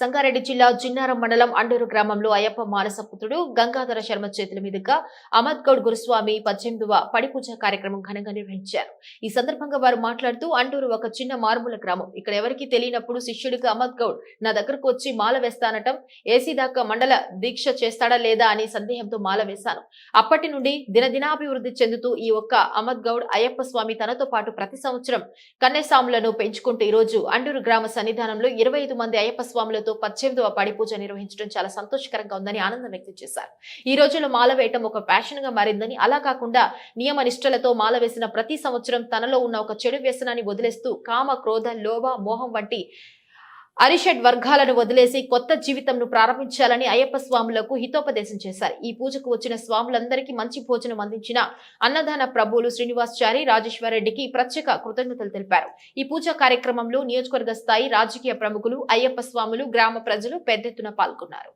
సంగారెడ్డి జిల్లా జిన్నారం మండలం అండూరు గ్రామంలో అయ్యప్ప మానసపుత్రుడు గంగాధర శర్మ చేతుల మీదుగా అమద్ గౌడ్ గురుస్వామి 18వ పడిపూజ కార్యక్రమం ఘనంగా నిర్వహించారు. ఈ సందర్భంగా వారు మాట్లాడుతూ అండూరు ఒక చిన్న మారుమూల గ్రామం. ఇక్కడ ఎవరికి తెలియనప్పుడు శిష్యుడిగా అమద్ గౌడ్ నా దగ్గరకు వచ్చి మాల వేస్తానటం, ఏసీ దాకా మండల దీక్ష చేస్తాడా లేదా అని సందేహంతో మాల వేశాను. అప్పటి నుండి దినదినాభివృద్ధి చెందుతూ ఈ ఒక్క అమద్ గౌడ్ అయ్యప్ప స్వామి తనతో పాటు ప్రతి సంవత్సరం కన్యస్వాములను పెంచుకుంటూ ఈ రోజు అండూరు గ్రామ సన్నిధానంలో 25 మంది అయ్యప్ప స్వాములతో 18వ పడి పూజ నిర్వహించడం చాలా సంతోషకరంగా ఉందని ఆనందం వ్యక్తం చేశారు. ఈ రోజుల్లో మాల వేయటం ఒక ఫ్యాషన్ గా మారిందని, అలా కాకుండా నియమ నిష్టలతో మాల వేసిన ప్రతి సంవత్సరం తనలో ఉన్న ఒక చెడు వ్యసనాన్ని వదిలేస్తూ కామ, క్రోధ, లోభ, మోహం వంటి అరిషడ్ వర్గాలను వదిలేసి కొత్త జీవితంను ప్రారంభించాలని అయ్యప్ప స్వాములకు హితోపదేశం చేశారు. ఈ పూజకు వచ్చిన స్వాములందరికీ మంచి భోజనం అందించిన అన్నదాన ప్రభువులు శ్రీనివాసచారి, రాజేశ్వరరెడ్డికి ప్రత్యేక కృతజ్ఞతలు తెలిపారు. ఈ పూజా కార్యక్రమంలో నియోజకవర్గ స్థాయి రాజకీయ ప్రముఖులు, అయ్యప్ప స్వాములు, గ్రామ ప్రజలు పెద్ద ఎత్తున పాల్గొన్నారు.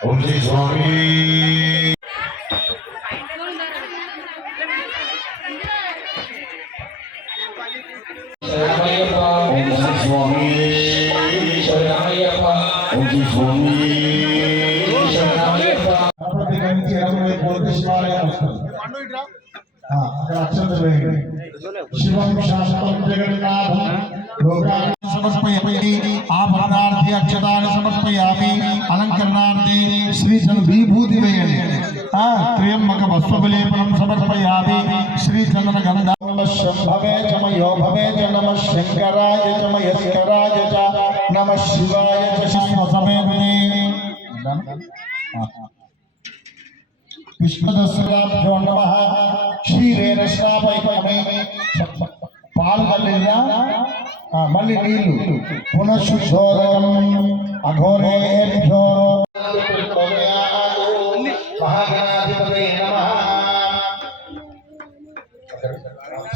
ఓం శ్రీ స్వామి శివం శాస్త్రం జగన్నాథం లోకాన్ని సమర్పయామి ఆభరణార్థి అక్షతాన్ని సమర్పయామి అలంకరణార్థి శ్రీజన విభూతి వేయండి త్రయంబక వస్త్రలేపనం సమర్పయామి శ్రీచందన గంధ నమః శంభవే చ మయో భవే చ నమః శంకరాయ చ మయస్కరాయ చ నమః శివాయ చ శివసమేవే విష్ణుదస్సుభ్యో నమః క్షీరేణ స్నాపయామి పాలు కలిగినా మళ్ళీ నీళ్లు పునఃశుద్ధోదకం అఘోరేభ్యో మహాగణాధిపతే నమః